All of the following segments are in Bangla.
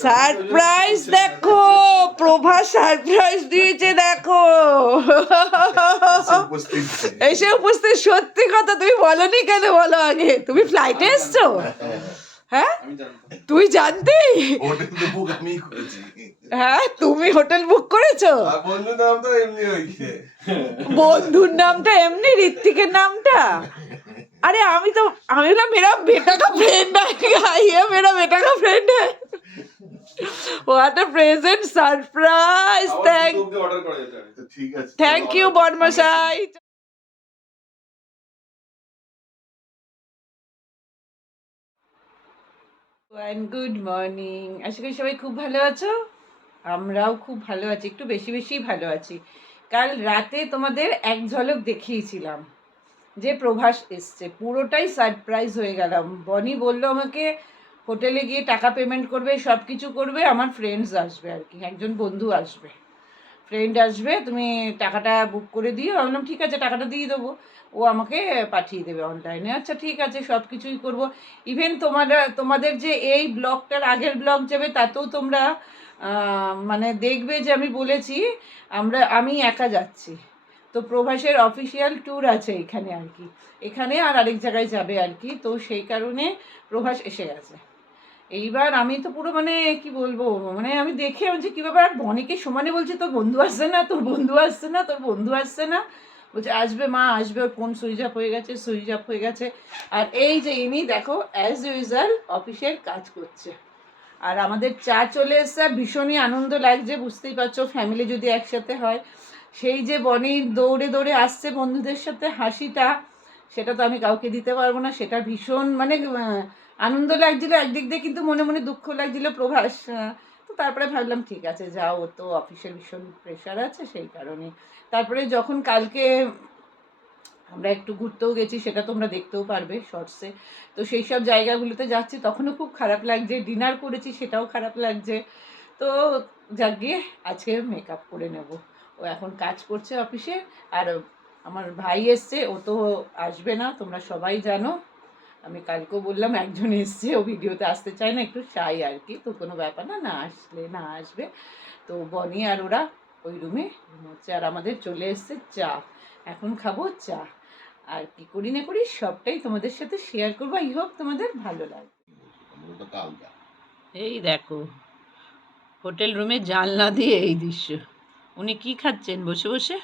সারপ্রাইজ দেখো, প্রভা সারপ্রাইজ দিয়েছে দেখো। এসে উপস্থিত, সত্যি কথা তুমি বলনি কেন বলো আগে, তুমি ফ্লাইটে এসছো? হ্যাঁ তুই জানতি? হ্যাঁ তুমি হোটেল বুক করেছো? বন্ধুর নামটা এমনি, ঋত্বিকের নামটা। अरे আমি না मेरा बेटा का फ्रेंड है, ये मेरा बेटा का फ्रेंड है। What a present surprise! Thank you বর্মশাই। গুড মর্নিং, আশা করি সবাই খুব ভালো আছো। আমরাও খুব ভালো আছি, একটু বেশি বেশি ভালো আছি। কাল রাতে তোমাদের এক ঝলক দেখিয়েছিলাম যে প্রভাস এসছে, পুরোটাই সারপ্রাইজ হয়ে গেলাম। বনি বললো আমাকে হোটেলে গিয়ে টাকা পেমেন্ট করবে, সব কিছু করবে, আমার ফ্রেন্ডস আসবে আর কি, একজন বন্ধু আসবে, ফ্রেন্ড আসবে, তুমি টাকাটা বুক করে দিও। আমি বললাম ঠিক আছে, টাকাটা দিয়ে দেবো, ও আমাকে পাঠিয়ে দেবে অনলাইনে। আচ্ছা ঠিক আছে, সব কিছুই করবো। ইভেন তোমাদের যে এই ব্লগটার আগের ব্লগ যাবে তাতেও তোমরা মানে দেখবে যে আমি বলেছি আমি একা যাচ্ছি। তো প্রভাসের অফিসিয়াল ট্যুর আছে এখানে আর কি, এখানে আর আরেক জায়গায় যাবে আর কি, তো সেই কারণে প্রভাস এসে গেছে। এইবার আমি তো পুরো মানে কি বলবো, মানে আমি দেখে বলছি কী ব্যাপার, আর বনিকে সমানে বলছি তোর বন্ধু আসছে না, তোর বন্ধু আসছে না, তোর বন্ধু আসছে না। বলছে আসবে মা আসবে, ওর ফোন সুইচ অফ হয়ে গেছে, সুইচ অফ হয়ে গেছে। আর এই যে ইনি দেখো অ্যাজ ইউজুয়াল অফিসের কাজ করছে। আর আমাদের চা চলে এসছে, আর ভীষণই আনন্দ লাগছে, বুঝতেই পারছো ফ্যামিলি যদি একসাথে হয়। সেই যে বনির দৌড়ে দৌড়ে আসছে বন্ধুদের সাথে হাসিটা, সেটা তো আমি কাউকে দিতে পারবো না। সেটা ভীষণ মানে আনন্দ লাগছিল একদিক দিয়ে, কিন্তু মনে মনে দুঃখ লাগছিল প্রভাস। তো তারপরে ভাবলাম ঠিক আছে যাও, ও তো অফিসের ভীষণ প্রেশার আছে সেই কারণে। তারপরে যখন কালকে আমরা একটু ঘুরতেও গেছি, সেটা তোমরা দেখতেও পারবে শর্টসে। তো সেই সব জায়গাগুলোতে যাচ্ছি, তখনও খুব খারাপ লাগছে, ডিনার করেছি সেটাও খারাপ লাগছে। তো যাক গিয়ে আজকে মেকআপ করে নেব। ও এখন কাজ করছে অফিসে। আর আমার ভাই এসছে, ও তো আসবে না, তোমরা সবাই জানো। আমি কালকেও বললাম একজন এসছে, ও ভিডিওতে আসতে চায় না, একটু শাই আর কি, তো কোনো ব্যাপার না, না আসলে না আসবে। তো বনি আর ওরা ওই রুমে হচ্ছে, আর আমাদের চলে এসছে চা, এখন খাবো চা। আর কি করি না করি সবটাই তোমাদের সাথে শেয়ার করবো, আই হোপ তোমাদের ভালো লাগবে। এই দেখো হোটেল রুমে জানলা দিয়ে এই দৃশ্য, উনি কি খাচ্ছেন বসে বসে।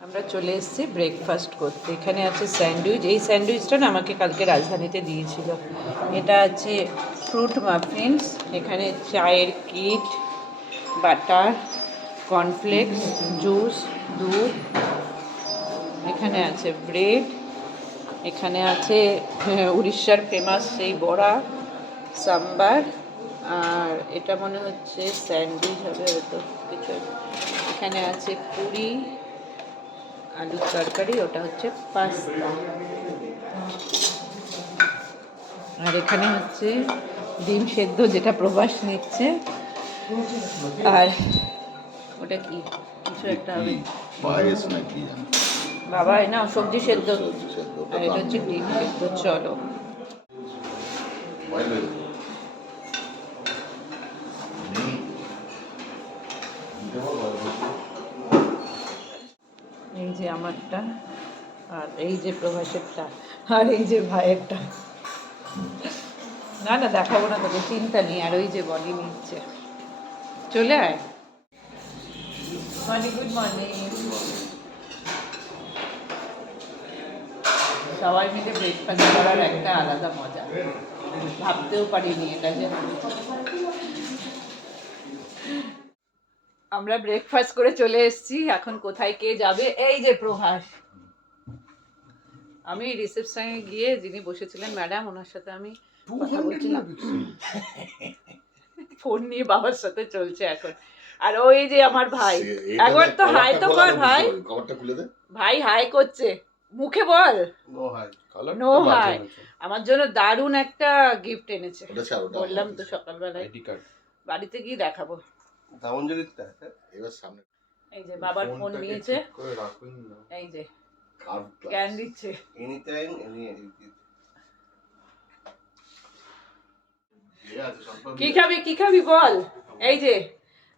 আমরা চলে এসেছি ব্রেকফাস্ট করতে। এখানে আছে স্যান্ডউইচ, এই স্যান্ডউইচটা না আমাকে কালকে রাজধানীতে দিয়েছিল। এটা আছে ফ্রুট মাফিনস, এখানে চায়ের কিট, বাটার, কর্নফ্লেক্স, জুস, দুধ, এখানে আছে ব্রেড, এখানে আছে উড়িষ্যার ফেমাস সেই বড়া, সাম্বার, আর এটা মনে হচ্ছে স্যান্ডউইচ হবে হয়তো কিছু। এখানে আছে পুরি, আলুর তরকারি, ওটা হচ্ছে পাস্তা। আর এখানে হচ্ছে ডিম সেদ্ধ, যেটা প্রবাস নিচ্ছে। আর ওটা কি কিছু একটা হবে, বাবা না সবজি সেদ্ধ, আর এটা হচ্ছে ডিম সেদ্ধ। চলো এই যে আমারটা, আর এই যে প্রভাসেরটা, আর এই যে ভাইয়েরটা। না না দেখাবো না তোকে, চিন্তা নেই। আর ওই যে বডি নিচ্ছে, চলে আয়। Morning, good morning. সবাই মিলে ব্রেকফাস্ট করার একটা আলাদা মজা, ভাবতেও পারিনি এটা যে। আমরা ব্রেকফাস্ট করে চলে এসেছি, এখন কোথায় কে যাবে, এই যে প্রভাস। আমি রিসেপশনে গিয়ে যিনি বসেছিলেন ম্যাডাম, ওনার সাথে আমি কথা বলছিলাম, ফোন নিয়ে বাবার সাথে চলছে এখন। আর ওই যে আমার ভাই, একবার তো হাই তো কর ভাই, ভাই হাই করছে, মুখে বল নো হাই। আমার জন্য দারুণ একটা গিফট এনেছে, বললাম তো সকালবেলায়, বাড়িতে গিয়ে দেখাবো। এই যে বাবার ফোন নিয়েছে, এই যে জ্ঞান দিচ্ছে। কি খাবি কি খাবি বল। এই যে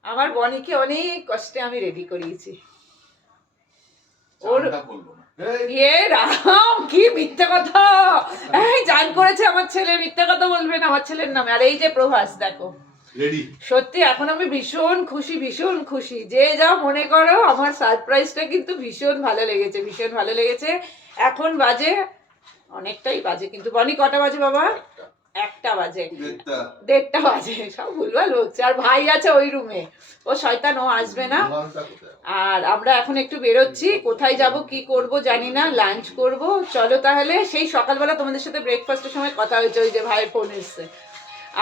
আমার বনিকে অনেক কষ্টে আমি রেডি করিয়েছি। ওর রাম কি মিথ্যে কথা, এই জান করেছে আমার ছেলে, মিথ্যে কথা বলবেন আমার ছেলের নামে। আর এই যে প্রভাস দেখো, সত্যি এখন আমি ভীষণ খুশি, ভীষণ খুশি। যে যা মনে করো, আমার সারপ্রাইজটা কিন্তু ভীষণ ভালো লেগেছে, ভীষণ ভালো লেগেছে। এখন বাজে অনেকটাই বাজে, কিন্তু বনি কটা বাজে বাবা? 1টা বাজে, 1:30 বাজে, সব ভুলভাল হচ্ছে। আর ভাই আছে ওই রুমে, ও শয়তান, ও আসবে না। আর আমরা এখন একটু বেরোচ্ছি, কোথায় যাব কি করব জানি না, লাঞ্চ করব। চলো তাহলে। সেই সকালবেলা তোমাদের সাথে ব্রেকফাস্টের সময় কথা হয়েছে, ওই যে ভাইয়ের ফোন এসছে,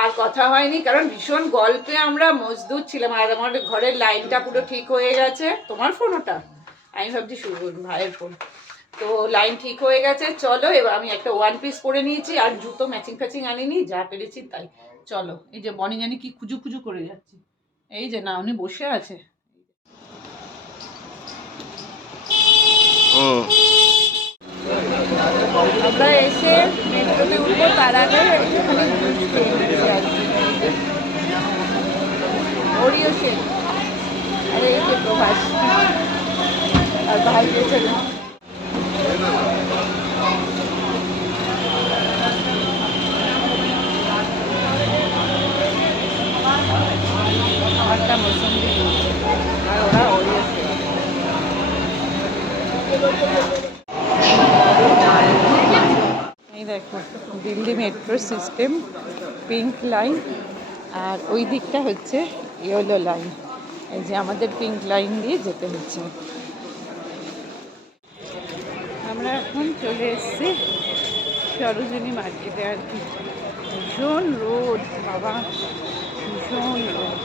আর কথা হয়নি, কারণ ভীষণ গল্পে আমরা মজদুর ছিলাম। আর আমার ঘরের লাইনটা পুরো ঠিক হয়ে গেছে। তোমার ফোন ওটা? আমি ভাবছি শুভর ভাইয়ের ফোন। তো লাইন ঠিক হয়ে গেছে। চলো, এবার আমি একটা 1 পিস পরে নিয়েছি, আর জুতো ম্যাচিং ফ্যাচিং আনিনি, যা পেরেছি তাই। চলো। এই যে বনি জানি কি খুজু খুজু করে যাচ্ছে, এই যে না, উনি বসে আছে। আমরা এসে মেট্রোতে উঠবো, তার আগে এখানে জুস খেয়ে নিচ্ছি আর কি। Oreo shake. আর এই যে প্রভাস আর ভাই পেছনে। আমারটা মৌসুমি আর ওরা ওরিও শেক। এই দেখো Delhi metro system, pink line, আর ওই দিকটা হচ্ছে ইয়েলো লাইন। এই যে আমাদের পিঙ্ক লাইন দিয়ে যেতে হচ্ছে। আমরা এখন চলে এসেছি সরোজিনী মার্কেটে আর কি। ভীষণ রোদ বাবা, ভীষণ রোদ।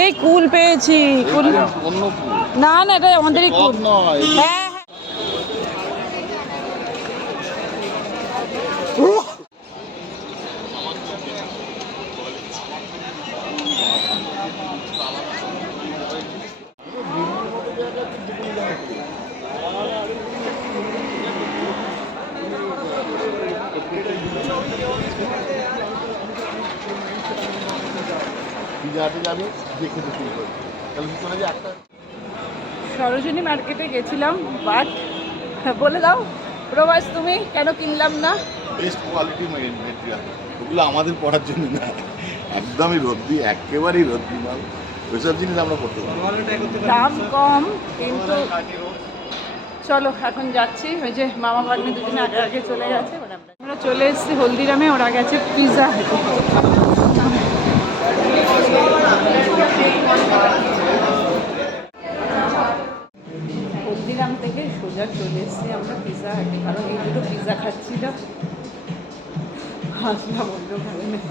এই কুল পেয়েছি, কুল না না, এটা আমাদেরই কুল। হ্যাঁ সরোজিনী মার্কেটে গেছিলাম, বাট বলে দাও প্রভাস তুমি কেন কিনলাম না? বেস্ট কোয়ালিটি মেটেরিয়াল, ওগুলো আমাদের পড়ার জন্য না, একদমই রদ্দি, একেবারেই রদ্দি মাল। ওইসব জিনিস আমরা করতে পারবো, দাম কম কিন্তু। চলো এখন যাচ্ছি, ওই যে মামা ভাগ্নে দুদিন আগে আগে চলে গেছে। আমরা চলে এসেছি হলদিরামে, ওরা গেছে পিৎজা হাটে। হলদিরাম থেকে সোজা চলে এসেছি আমরা পিৎজা হাটে, কারণ এই দুটো পিৎজা খাচ্ছিল। হাসনা বললো ভালো নেই।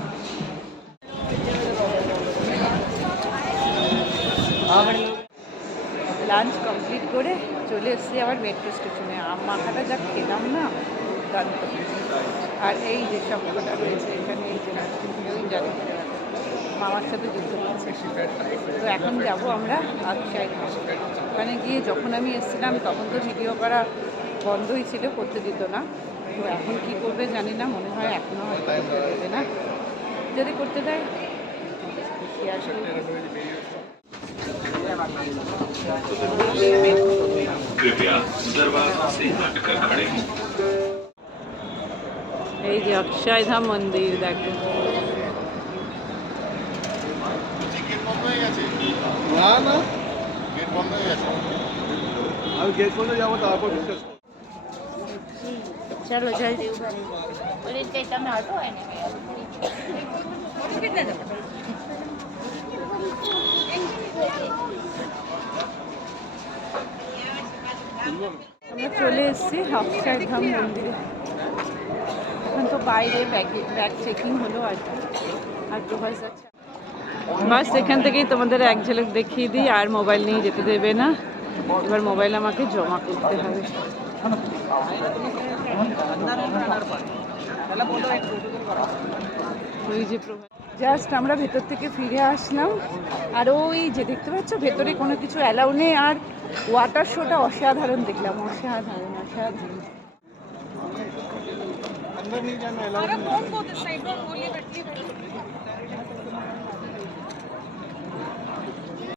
লাঞ্চ কমপ্লিট করে চলে এসেছি আবার মেট্রো স্টেশনে। আম মাখাটা যা খেলাম না, দুর্দান্ত। আর এই যে সব কটা রয়েছে এখানে, এই যে ওই জায়গা মামার সাথে যুদ্ধ করছে। তো এখন যাব আমরা আকশাই ধাম। ওখানে গিয়ে যখন আমি এসেছিলাম তখন তো ভিডিও করা বন্ধই ছিল, করতে দিত না। তো এখন কি করবে জানি না, মনে হয় এখনও হয়তো করতে দেবে না। যদি করতে দেয় শেয়ার করবে। এই যে অক্ষয় ধাম মন্দির দেখো। না না, গেট বন্ধ হয়ে গেছে। আমি গেট বন্ধ যাবো, তারপর বিশ্বাস করো। चलो जल्दी ऊपर और इनके તમે હતો એને કેટલા જણા আমরা চলে এসেছি অক্ষয় ধাম মন্দিরে। এখন তো বাইরে ব্যাগ চেকিং হলো আর কি। আর প্রভাস যাচ্ছে। বাস এখান থেকেই তোমাদের এক ঝলক দেখিয়ে দিই, আর মোবাইল নিয়ে যেতে দেবে না। এবার মোবাইল আমাকে জমা করতে হবে। ওই যে জাস্ট আমরা ভেতর থেকে ফিরে আসলাম, আর ওই যে দেখতে পাচ্ছ ভেতরে কোনো কিছু অ্যালাউ নেই, আর ওয়াটার শোটা অসাধারণ দেখলাম, অসাধারণ অসাধারণ।